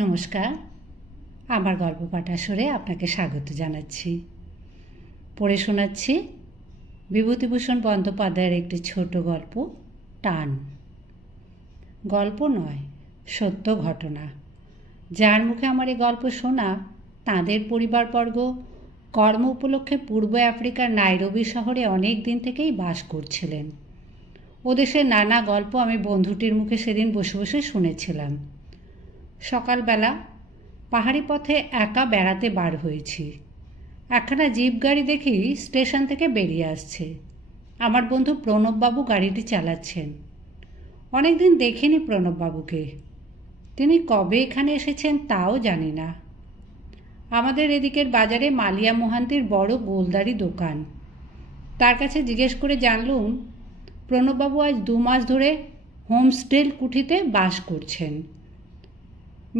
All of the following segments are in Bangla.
নমস্কার, আমার গল্প পাঠ আসরে আপনাকে স্বাগত জানাচ্ছি। পড়ে শোনাচ্ছি বিভূতিভূষণ বন্দ্যোপাধ্যায়ের একটি ছোট গল্প, টান। গল্প নয়, সত্য ঘটনা। যার মুখে আমার এই গল্প শোনা, তাঁদের পরিবারবর্গ কর্ম উপলক্ষে পূর্ব আফ্রিকার নাইরোবি শহরে অনেক দিন থেকেই বাস করছিলেন। ও দেশের নানা গল্প আমি বন্ধুটির মুখে সেদিন বসে বসে শুনেছিলাম। সকালবেলা পাহাড়ি পথে একা বেড়াতে বার হয়েছি। একখানা জিপ গাড়ি দেখি স্টেশন থেকে বেরিয়ে আসছে। আমার বন্ধু প্রণববাবু গাড়িটি চালাচ্ছেন। অনেকদিন দেখিনি প্রণববাবুকে। তিনি কবে এখানে এসেছেন তাও জানি না। আমাদের এদিকের বাজারে মালিয়া মোহান্তির বড় গোলদারি দোকান। তার কাছে জিজ্ঞেস করে জানলুম প্রণববাবু আজ 2 মাস ধরে হোমস্টে কুঠিতে বাস করছেন।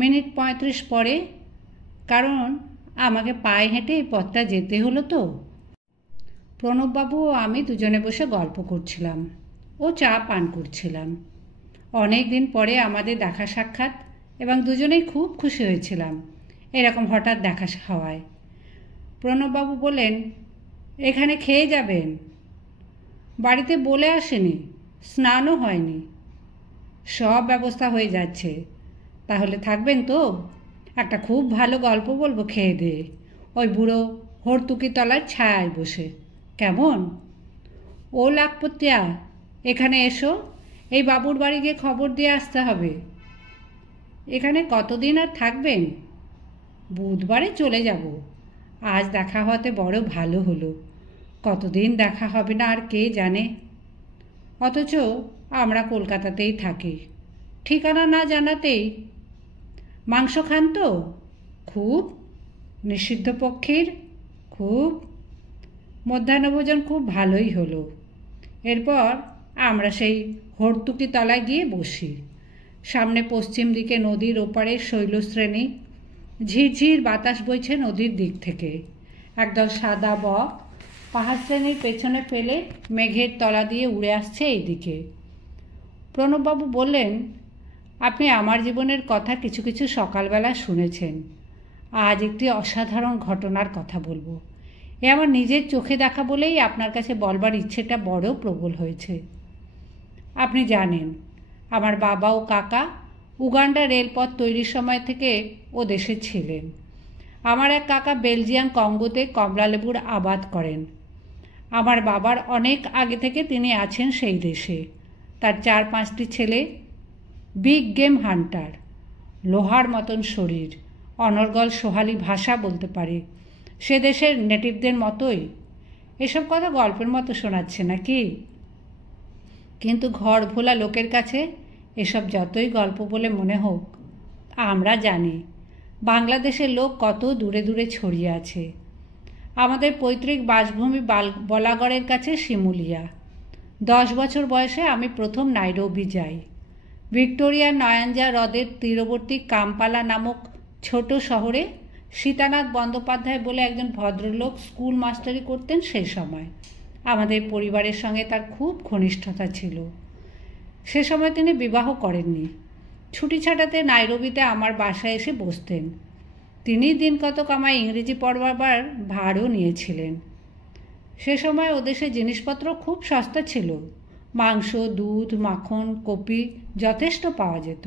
মিনিট 35 পরে, কারণ আমাকে পায়ে হেঁটে এই পথটা যেতে হলো তো। প্রণববাবু ও আমি দুজনে বসে গল্প করছিলাম ও চা পান করছিলাম। অনেক দিন পরে আমাদের দেখা সাক্ষাৎ এবং দুজনেই খুব খুশি হয়েছিলাম এরকম হঠাৎ দেখা হওয়ায়। প্রণববাবু বললেন, এখানে খেয়ে যাবেন? বাড়িতে বলে আসেনি, স্নানও হয়নি। সব ব্যবস্থা হয়ে যাচ্ছে। তাহলে থাকবেন তো? একটা খুব ভালো গল্প বলবো খেয়ে দিয়ে, ওই বুড়ো হর্তুকি তলার ছায়ায় বসে। কেমন? ও লাখপতিয়া, এখানে এসো, এই বাবুর বাড়ি গিয়ে খবর দিয়ে আসতে হবে। এখানে কতদিন আর থাকবেন? বুধবারে চলে যাব। আজ দেখা হতে বড় ভালো হলো। কতদিন দেখা হবে না আর কে জানে। অথচ আমরা কলকাতাতেই থাকি, ঠিকানা না জানাতেই। মাংস খান তো? খুব। নিষিদ্ধ পক্ষীর? খুব। মধ্যাহ্নভোজন খুব ভালোই হলো। এরপর আমরা সেই হর্তুকি তলায় গিয়ে বসি। সামনে পশ্চিম দিকে নদীর ওপারে শৈলশ্রেণী। ঝিরঝির বাতাস বইছে নদীর দিক থেকে। একদল সাদা বক পাহাড় শ্রেণীর পেছনে ফেলে মেঘের তলা দিয়ে উড়ে আসছে এই দিকে। প্রণববাবু বললেন, আপনি আমার জীবনের কথা কিছু কিছু সকালবেলা শুনেছেন। আজ একটি অসাধারণ ঘটনার কথা বলবো। এ আমার নিজের চোখে দেখা বলেই আপনার কাছে বলবার ইচ্ছেটা বড় প্রবল হয়েছে। আপনি জানেন, আমার বাবা ও কাকা উগান্ডা রেলপথ তৈরির সময় থেকে ও দেশে ছিলেন। আমার এক কাকা বেলজিয়াম কঙ্গোতে কমলালেবুর আবাদ করেন। আমার বাবার অনেক আগে থেকে তিনি আছেন সেই দেশে। তার 4-5টি ছেলে বিগ গেম হান্টার। লোহার মতন শরীর, অনর্গল সোহালি ভাষা বলতে পারে, সে দেশের নেটিভদের মতোই। এসব কথা গল্পের মতো শোনাচ্ছে নাকি? কিন্তু ঘর ভোলা লোকের কাছে এসব যতই গল্প বলে মনে হোক, আমরা জানি বাংলাদেশের লোক কত দূরে দূরে ছড়িয়ে আছে। আমাদের পৈতৃক বাসভূমি বলাগড়ের কাছে শিমুলিয়া। 10 বছর বয়সে আমি প্রথম নাইরোবি যাই। ভিক্টোরিয়ার নয়াঞ্জা হ্রদের তীরবর্তী কাম্পালা নামক ছোট শহরে সীতানাথ বন্দ্যোপাধ্যায় বলে একজন ভদ্রলোক স্কুল মাস্টারি করতেন। সেই সময় আমাদের পরিবারের সঙ্গে তার খুব ঘনিষ্ঠতা ছিল। সে সময় তিনি বিবাহ করেননি। ছুটি ছাটাতে নাইরোবিতে আমার বাসায় এসে বসতেন। তিনি দিন কতক আমায় ইংরেজি পড়াবার ভারও নিয়েছিলেন। সে সময় ওদেশে জিনিসপত্র খুব সস্তা ছিল। মাংস, দুধ, মাখন, কপি যথেষ্ট পাওয়া যেত।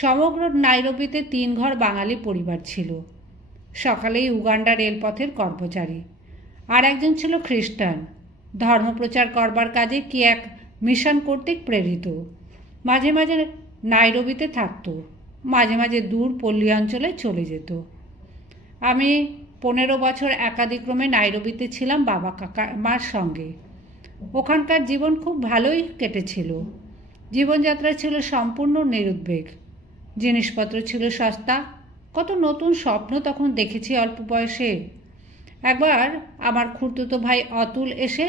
সমগ্র নাইরোবিতে 3 ঘর বাঙালি পরিবার ছিল। সকালেই উগান্ডা রেলপথের কর্মচারী, আর একজন ছিল খ্রিস্টান, ধর্মপ্রচার করবার কাজে কি এক মিশন কর্তৃক প্রেরিত। মাঝে মাঝে নাইরোবিতে থাকত, মাঝে মাঝে দূর পল্লী অঞ্চলে চলে যেত। আমি 15 বছর একাদিক্রমে নাইরোবিতে ছিলাম বাবা কাকা মার সঙ্গে। ওখানকার জীবন খুব ভালোই কেটেছিল। জীবনযাত্রা ছিল সম্পূর্ণ নিরুদ্বেগ। জিনিসপত্র ছিল সস্তা। কত নতুন স্বপ্ন তখন দেখেছি অল্প বয়সে। একবার আমার খুড়তুতো ভাই অতুল এসে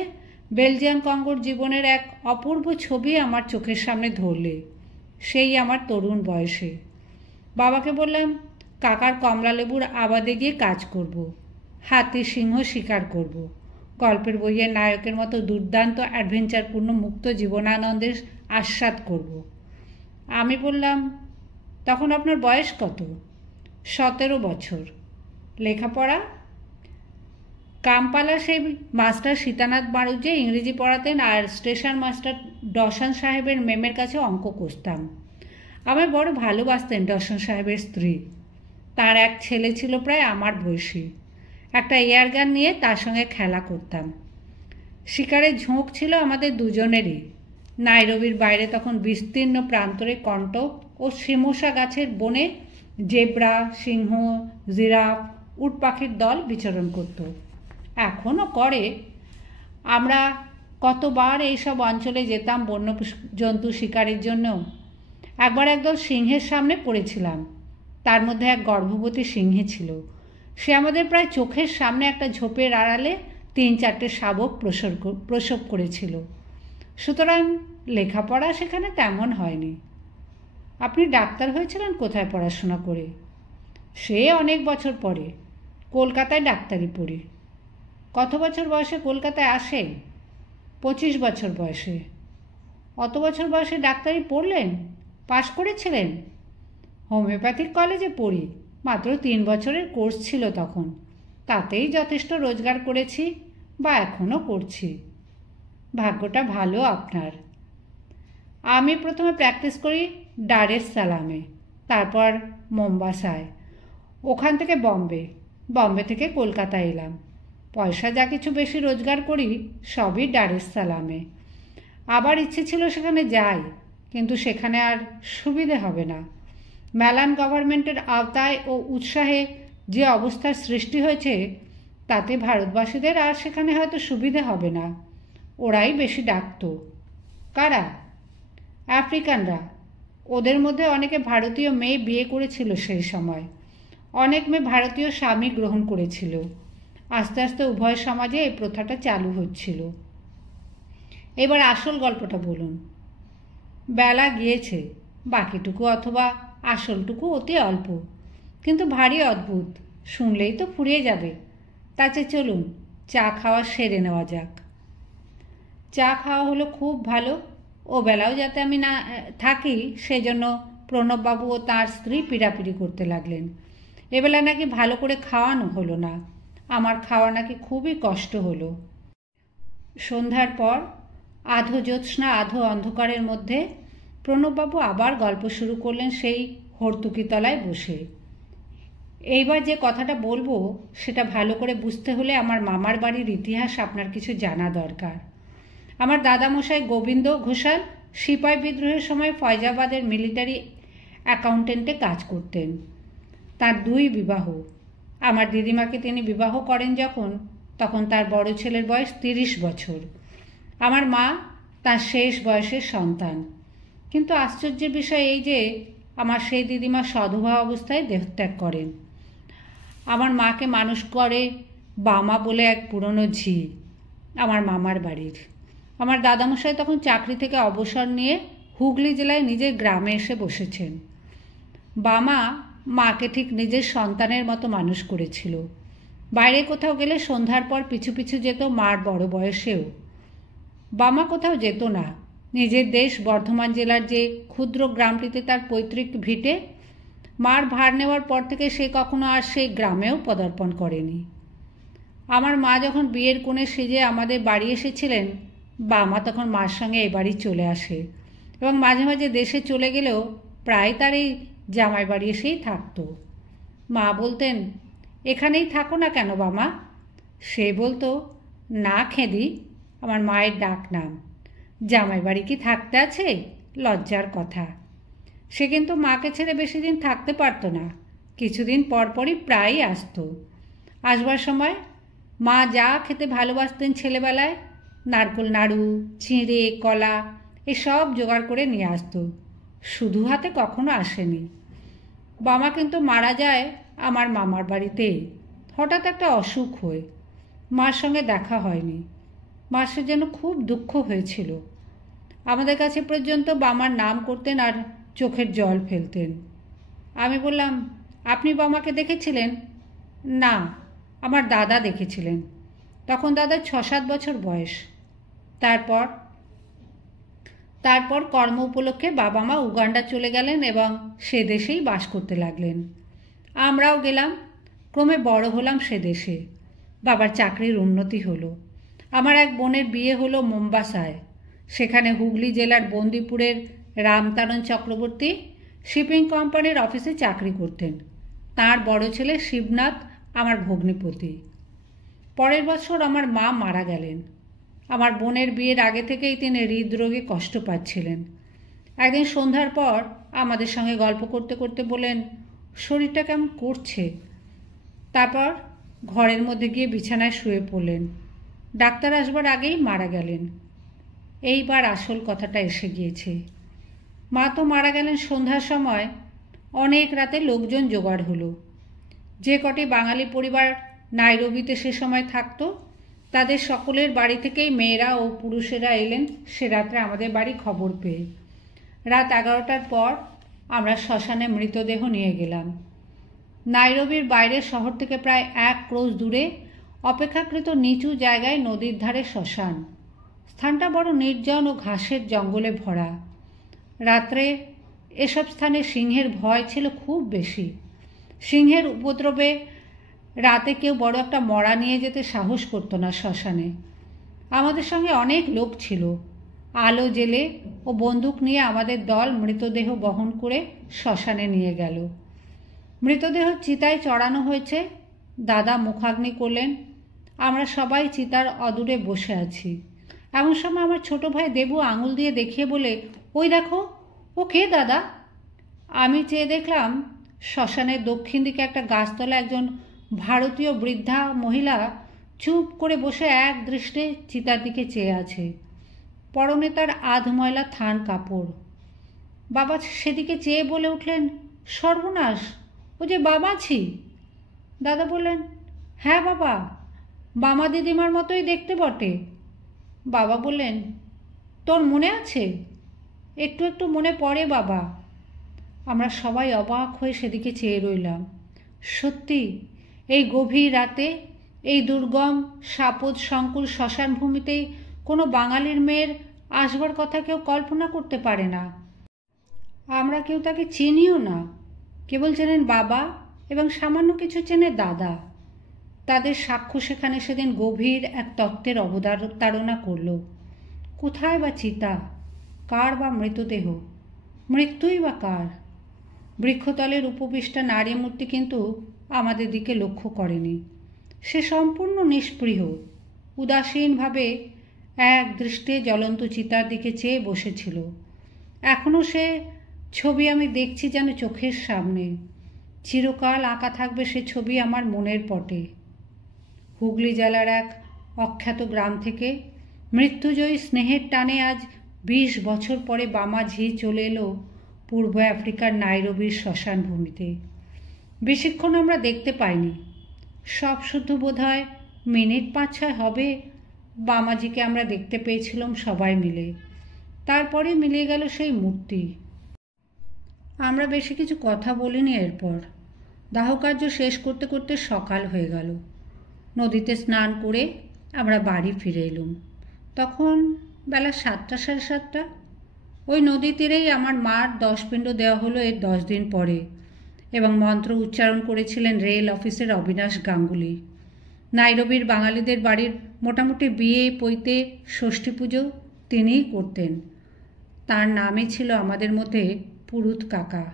বেলজিয়াম কঙ্গোর জীবনের এক অপূর্ব ছবি আমার চোখের সামনে ধরলে, সেই আমার তরুণ বয়সে। বাবাকে বললাম, কাকার কমলালেবুর আবাদে গিয়ে কাজ করব, হাতি সিংহ শিকার করব, গল্পের বইয়ের নায়কের মতো দুর্দান্ত অ্যাডভেঞ্চারপূর্ণ মুক্ত জীবনানন্দের আস্বাদ করব। আমি বললাম, তখন আপনার বয়স কত? 17 বছর। লেখাপড়া? কামপালা সেই মাস্টার সীতানাথ বাড়ুজ্জে ইংরেজি পড়াতেন, আর স্টেশন মাস্টার ডসান সাহেবের মেমের কাছে অঙ্ক কষতাম। আমায় বড় ভালোবাসতেন ডসান সাহেবের স্ত্রী। তার এক ছেলে ছিল প্রায় আমার বয়সী। একটা এয়ারগান নিয়ে তার সঙ্গে খেলা করতাম। শিকারের ঝোঁক ছিল আমাদের দুজনেরই। নাইরোবির বাইরে তখন বিস্তীর্ণ প্রান্তরে কণ্টক ও শিমুশা গাছের বনে জেব্রা, সিংহ, জিরাফ, উট পাখির দল বিচরণ করত। এখনও করে। আমরা কতবার এইসব অঞ্চলে যেতাম বন্য জন্তু শিকারের জন্য। একবার একদল সিংহের সামনে পড়েছিলাম। তার মধ্যে এক গর্ভবতী সিংহে ছিল। সে আমাদের প্রায় চোখের সামনে একটা ঝোপের আড়ালে 3-4টে শাবক প্রসব করেছিল। সুতরাং লেখাপড়া সেখানে তেমন হয়নি। আপনি ডাক্তার হয়েছিলেন কোথায় পড়াশোনা করে? সে অনেক বছর পরে। কলকাতায় ডাক্তারি পড়ি। কত বছর বয়সে কলকাতায় আসেন? 25 বছর বয়সে। অত বছর বয়সে ডাক্তারি পড়লেন? পাশ করেছিলেন? হোমিওপ্যাথিক কলেজে পড়ি। মাত্র 3 বছরের কোর্স ছিল তখন। তাতেই যথেষ্ট রোজগার করেছি, বা এখনও করছি। ভাগ্যটা ভালো আপনার। আমি প্রথমে প্র্যাকটিস করি ডার এস সালামে, তারপর মোম্বাসায়, ওখান থেকে বম্বে থেকে কলকাতা এলাম। পয়সা যা কিছু বেশি রোজগার করি সবই ডার এস সালামে। আবার ইচ্ছে ছিল সেখানে যাই, কিন্তু সেখানে আর সুবিধে হবে না। ম্যালান গভর্নমেন্টের আওতায় ও উৎসাহে যে অবস্থার সৃষ্টি হয়েছে, তাতে ভারতবাসীদের আর সেখানে হয়তো সুবিধে হবে না। ওরাই বেশি ডাকত। কারা? আফ্রিকানরা। ওদের মধ্যে অনেকে ভারতীয় মেয়ে বিয়ে করেছিল সেই সময়। অনেক মেয়ে ভারতীয় স্বামী গ্রহণ করেছিল। আস্তে আস্তে উভয় সমাজে এই প্রথাটা চালু হচ্ছিল। এবার আসল গল্পটা বলুন। বেলা গিয়েছে, বাকিটুকু অথবা আসলটুকু অতি অল্প, কিন্তু ভারী অদ্ভুত। শুনলেই তো ফুরিয়ে যাবে। তাতে চলুন চা খাওয়া সেরে নেওয়া যাক। চা খাওয়া হলো খুব ভালো। ও বেলাও যাতে আমি না থাকি সেজন্য প্রণববাবু ও তাঁর স্ত্রী পিড়াপিড়ি করতে লাগলেন। এবেলা নাকি ভালো করে খাওয়ানো হলো না। আমার খাওয়া নাকি খুবই কষ্ট হলো। সন্ধ্যার পর আধো জ্যোৎস্না আধো অন্ধকারের মধ্যে প্রণববাবু আবার গল্প শুরু করলেন সেই হর্তুকিতলায় বসে। এইবার যে কথাটা বলবো সেটা ভালো করে বুঝতে হলে আমার মামার বাড়ির ইতিহাস আপনার কিছু জানা দরকার। আমার দাদামশাই গোবিন্দ ঘোষাল সিপাই বিদ্রোহের সময় ফয়জাবাদের মিলিটারি অ্যাকাউন্টেন্টে কাজ করতেন। তার 2 বিবাহ। আমার দিদিমাকে তিনি বিবাহ করেন তখন তার বড় ছেলের বয়স 30 বছর। আমার মা তার শেষ বয়সের সন্তান। কিন্তু আশ্চর্যের বিষয় এই যে আমার সেই দিদিমা সধবা অবস্থায় দেহত্যাগ করেন। আমার মাকে মানুষ করে বামা বলে এক পুরনো ঝি আমার মামার বাড়ির। আমার দাদামশাই তখন চাকরি থেকে অবসর নিয়ে হুগলি জেলায় নিজের গ্রামে এসে বসেছেন। বামা মাকে ঠিক নিজের সন্তানের মতো মানুষ করেছিল। বাইরে কোথাও গেলে সন্ধ্যার পর পিছু পিছু যেত মার বড় বয়সেও। বামা কোথাও যেত না। নিজের দেশ বর্ধমান জেলার যে ক্ষুদ্র গ্রামটিতে তার পৈতৃক ভিটে, মার ভার নেওয়ার পর থেকে সে কখনো আর সেই গ্রামেও পদার্পণ করেনি। আমার মা যখন বিয়ের কোণে সেজে আমাদের বাড়ি এসেছিলেন, বামা তখন মার সঙ্গে এ বাড়ি চলে আসে এবং মাঝে মাঝে দেশে চলে গেলেও প্রায় তার এই জামাই বাড়ি এসেই থাকতো। মা বলতেন, এখানেই থাকো না কেন বামা? সে বলতো, না খেদি, আমার মায়ের ডাক নাম, জামাই বাড়ি কি থাকতে আছে? লজ্জার কথা। সে কিন্তু মাকে ছেড়ে বেশি দিন থাকতে পারত না। কিছুদিন পরপরই প্রায়ই আসতো। আসবার সময় মা যা খেতে ভালোবাসতেন ছেলেবেলায়, নারকোল নাড়ু, চিঁড়ে, কলা এসব জোগাড় করে নিয়ে আসতো। শুধু হাতে কখনো আসেনি। বামা কিন্তু মারা যায় আমার মামার বাড়িতে। হঠাৎ একটা অসুখ হয়ে মার সঙ্গে দেখা হয়নি। মার সে যেন খুব দুঃখ হয়েছিল। আমাদের কাছে পর্যন্ত বামার নাম করতেন আর চোখের জল ফেলতেন। আমি বললাম, আপনি বামাকে দেখেছিলেন? না, আমার দাদা দেখেছিলেন। তখন দাদার 6-7 বছর বয়স। তারপর তারপর কর্ম উপলক্ষে বাবা মা উগান্ডা চলে গেলেন এবং সে দেশেই বাস করতে লাগলেন। আমরাও গেলাম। ক্রমে বড় হলাম সে দেশে। বাবার চাকরির উন্নতি হলো। আমার এক বোনের বিয়ে হলো মোম্বাসায়। সেখানে হুগলি জেলার বন্দিপুরের রামতারণ চক্রবর্তী শিপিং কোম্পানির অফিসে চাকরি করতেন। তার বড় ছেলে শিবনাথ আমার ভগ্নিপতি। পরের বছর আমার মা মারা গেলেন। আমার বোনের বিয়ের আগে থেকেই তিনি হৃদরোগে কষ্ট পাচ্ছিলেন। একদিন সন্ধ্যার পর আমাদের সঙ্গে গল্প করতে করতে বললেন, শরীরটা কেমন করছে। তারপর ঘরের মধ্যে গিয়ে বিছানায় শুয়ে পড়লেন। ডাক্তার আসবার আগেই মারা গেলেন। এইবার আসল কথাটা এসে গিয়েছে। মা তো মারা গেলেন সন্ধ্যার সময়। অনেক রাতে লোকজন জোগাড় হলো। যে কটি বাঙালি পরিবার নাইরোবিতে সে সময় থাকতো, তাদের সকলের বাড়ি থেকেই মেয়েরা ও পুরুষেরা এলেন সে রাত্রে আমাদের বাড়ি খবর পেয়ে। রাত 11টার পর আমরা শ্মশানে মৃতদেহ নিয়ে গেলাম। নাইরোবির বাইরে শহর থেকে প্রায় 1 ক্রোশ দূরে অপেক্ষাকৃত নিচু জায়গায় নদীর ধারে শ্মশান। স্থানটা বড় নির্জন ও ঘাসের জঙ্গলে ভরা। রাত্রে এসব স্থানে সিংহের ভয় ছিল খুব বেশি। সিংহের উপদ্রবে রাতে কেউ বড় একটা মড়া নিয়ে যেতে সাহস করতো না শ্মশানে। আমাদের সঙ্গে অনেক লোক ছিল। আলো জেলে ও বন্দুক নিয়ে আমাদের দল মৃতদেহ বহন করে শ্মশানে নিয়ে গেল। মৃতদেহ চিতায় চড়ানো হয়েছে। দাদা মুখাগ্নি করলেন। আমরা সবাই চিতার অদূরে বসে আছি। এমন সময় আমার ছোট ভাই দেবু আঙুল দিয়ে দেখিয়ে বলে, ওই দেখো, ও কে দাদা? আমি চেয়ে দেখলাম শ্মশানের দক্ষিণ দিকে একটা গাছতলা একজন ভারতীয় বৃদ্ধা মহিলা চুপ করে বসে এক দৃষ্টে চিতার দিকে চেয়ে আছে। পরনে তার আধময়লা থান কাপড়। বাবা সেদিকে চেয়ে বলে উঠলেন, সর্বনাশ, ও যে বামাছি। দাদা বললেন, হ্যাঁ বাবা, বামা দিদিমার মতোই দেখতে বটে। বাবা বললেন, তোর মনে আছে? একটু একটু মনে পড়ে বাবা। আমরা সবাই অবাক হয়ে সেদিকে চেয়ে রইলাম। সত্যি এই গভীর রাতে এই দুর্গম সাপদ সংকুল শ্মশান ভূমিতে কোনো বাঙালির মেয়ের আসবার কথা কেউ কল্পনা করতে পারে না। আমরা কেউ তাকে চিনিও না। কেবল চেনেন বাবা এবং সামান্য কিছু চেনে দাদা। তাদের সাক্ষ্য সেখানে সেদিন গভীর এক তত্ত্বের অবতারণা করল। কোথায় বা চিতা, কার বা মৃতদেহ, মৃত্যুই বা কার? বৃক্ষতলের উপবিষ্টা নারী মূর্তি কিন্তু আমাদের দিকে লক্ষ্য করেনি। সে সম্পূর্ণ নিষ্পৃহ, উদাসীনভাবে এক দৃষ্টে জ্বলন্ত চিতার দিকে চেয়ে বসেছিল। এখনও সে ছবি আমি দেখছি যেন চোখের সামনে। চিরকাল আঁকা থাকবে সে ছবি আমার মনের পটে। হুগলি জেলার এক অখ্যাত গ্রাম থেকে মৃত্যুজয়ী স্নেহের টানে আজ 20 বছর পরে বামা ঝি চলে এলো পূর্ব আফ্রিকার নাইরোবির শ্মশান ভূমিতে। বেশিক্ষণ আমরা দেখতে পাইনি। সব শুদ্ধ বোধ হয় মিনিট 5-6 হবে বামাজিকে আমরা দেখতে পেয়েছিলাম সবাই মিলে। তারপরে মিলিয়ে গেল সেই মূর্তি। আমরা বেশি কিছু কথা বলিনি। এরপর দাহকার্য শেষ করতে করতে সকাল হয়ে গেল। নদীতে স্নান করে আমরা বাড়ি ফিরে এলুম। তখন বেলা 7টা, 7:30। ওই নদী তীরেই আমার মার 10 পিণ্ড দেওয়া হলো এর 10 দিন পরে, এবং মন্ত্র উচ্চারণ করেছিলেন রেল অফিসের অবিনাশ গাঙ্গুলি। নাইরোবির বাঙালিদের বাড়ির মোটামুটি বিয়ে, পৈতে, ষষ্ঠী পুজো তিনিই করতেন। তার নামই ছিল আমাদের মধ্যে পুরুত কাকা।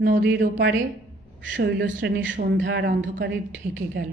নদীর ওপারে শৈলশ্রেণীর সন্ধ্যার অন্ধকারে ঢেকে গেল।